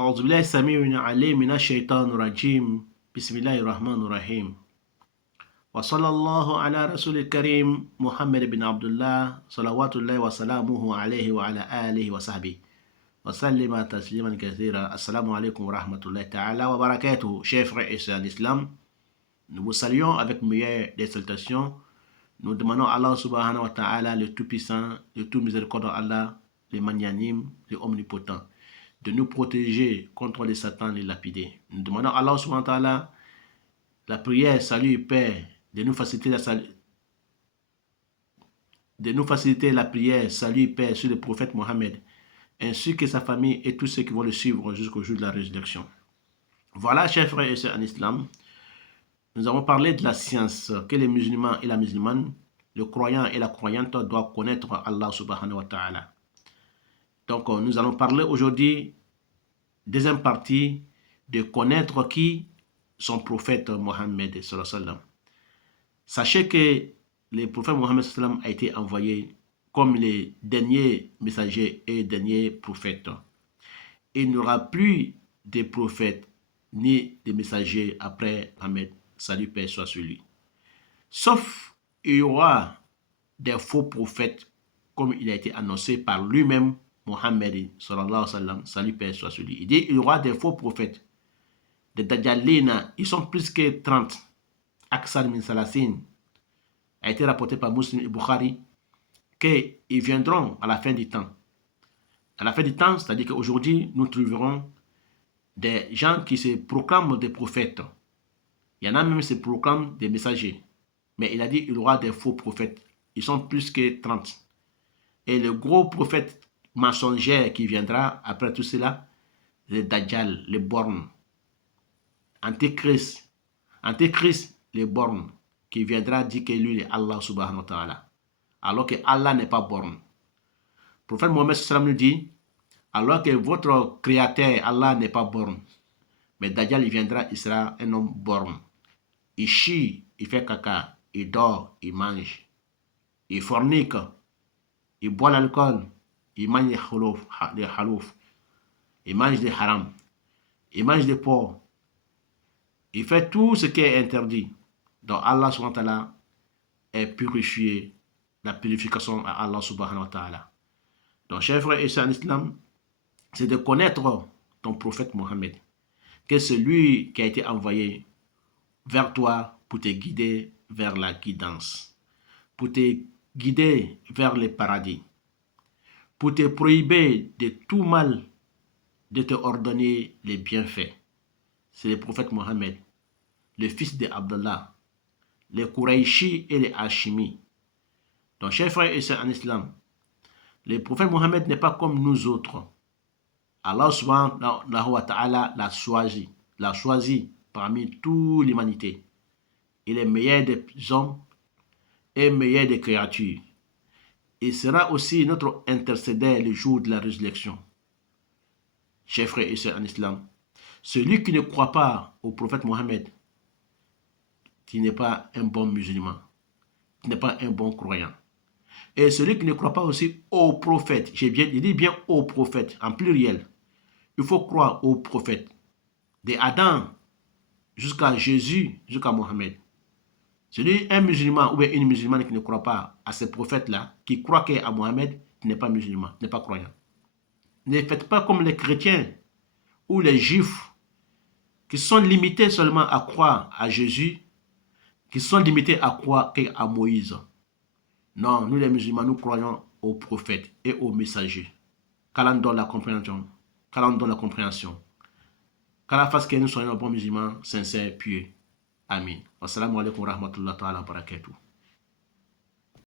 أعوذ بالله السميع العليم من الشيطان الرجيم بسم الله الرحمن الرحيم وصلى الله على رسول الكريم محمد بن عبد الله صلوات الله وسلامه عليه وعلى آله وصحبه وسلم تسليما كثيرا. Assalamu alaikum wa rahmatullahi ta'ala wa barakatuh. Chers frères et sœurs d'Islam, nous vous saluons avec meilleure des salutations. Nous demandons à Allah subhanahu wa ta'ala, le tout-puissant, le tout miséricordieux Allah, le magnanime, le omnipotent, de nous protéger contre les satans et les lapidés. Nous demandons à Allah subhanahu wa ta'ala la prière, salut et paix, de nous faciliter la prière, salut et paix sur le prophète Mohammed, ainsi que sa famille et tous ceux qui vont le suivre jusqu'au jour de la résurrection. Voilà, chers frères et sœurs en islam, nous avons parlé de la science que les musulmans et la musulmane, le croyant et la croyante doivent connaître Allah subhanahu wa ta'ala. Donc, nous allons parler aujourd'hui, deuxième partie, de connaître qui son prophète Mohammed sallallahu alayhi wa sallam. Sachez que le prophète Mohammed sallallahu alayhi wa sallam a été envoyé comme les derniers messagers et derniers prophètes. Il n'y aura plus de prophètes ni de messagers après Mohammed, salut paix soit sur lui. Sauf il y aura des faux prophètes comme il a été annoncé par lui-même, Mohammed sallallahu alayhi wa sallam, salut paix soit sur lui. Il dit il y aura des faux prophètes, des Dajjalina, ils sont plus que 30. Aksar min Salasin a été rapporté par Muslim et Bukhari qu'ils viendront à la fin du temps. À la fin du temps, c'est-à-dire qu'aujourd'hui, nous trouverons des gens qui se proclament des prophètes. Il y en a même qui se proclament des messagers. Mais il a dit qu'il y aura des faux prophètes. Ils sont plus que 30. Et le gros prophète mensongère qui viendra après tout cela, les Dajjal, les bornes. Antéchrist, les bornes, qui viendra dire que lui est Allah subhanahu wa ta'ala. Alors que Allah n'est pas borne. Le prophète Mohammed sallam nous dit, alors que votre créateur Allah n'est pas borne, mais Dajjal il viendra, il sera un homme borne. Il chie, il fait caca, il dort, il mange, il fornique, il boit l'alcool, il mange des halouf, il mange des haram, il mange des porcs, il fait tout ce qui est interdit. Donc Allah subhanahu wa ta'ala est purifié, la purification à Allah subhanahu wa ta'ala. Donc chers frères et sœurs en islam, c'est de connaître ton prophète Mohammed, que c'est lui qui a été envoyé vers toi pour te guider vers la guidance, pour te guider vers le paradis, pour te prohiber de tout mal, de te ordonner les bienfaits. C'est le prophète Mohammed, le fils d'Abdallah, les Qurayshi et les Hashimi. Donc, chers frères et sœurs en islam, le prophète Mohammed n'est pas comme nous autres. Allah subhanahu wa ta'ala l'a choisi parmi toute l'humanité. Il est meilleur des hommes et meilleur des créatures. Il sera aussi notre intercédeur le jour de la résurrection. Chers frères et sœurs en islam, celui qui ne croit pas au prophète Mohammed, qui n'est pas un bon musulman, qui n'est pas un bon croyant. Et celui qui ne croit pas aussi au prophète, je dis bien au prophète, en pluriel. Il faut croire au prophète, de Adam jusqu'à Jésus, jusqu'à Mohammed. Un musulman ou bien une musulmane qui ne croit pas à ce prophète-là, qui croit qu'à Mohammed, qui n'est pas musulman, n'est pas croyant. Ne faites pas comme les chrétiens ou les juifs qui sont limités seulement à croire à Jésus, qui sont limités à croire qu'à Moïse. Non, nous les musulmans, nous croyons aux prophètes et aux messagers. Qu'Allah donne la compréhension. Qu'Allah donne la compréhension. Qu'Allah fasse que nous soyons bons musulmans, sincères, pieux. Amin. Wassalamu alaikum wa rahmatullahi wa barakatuh.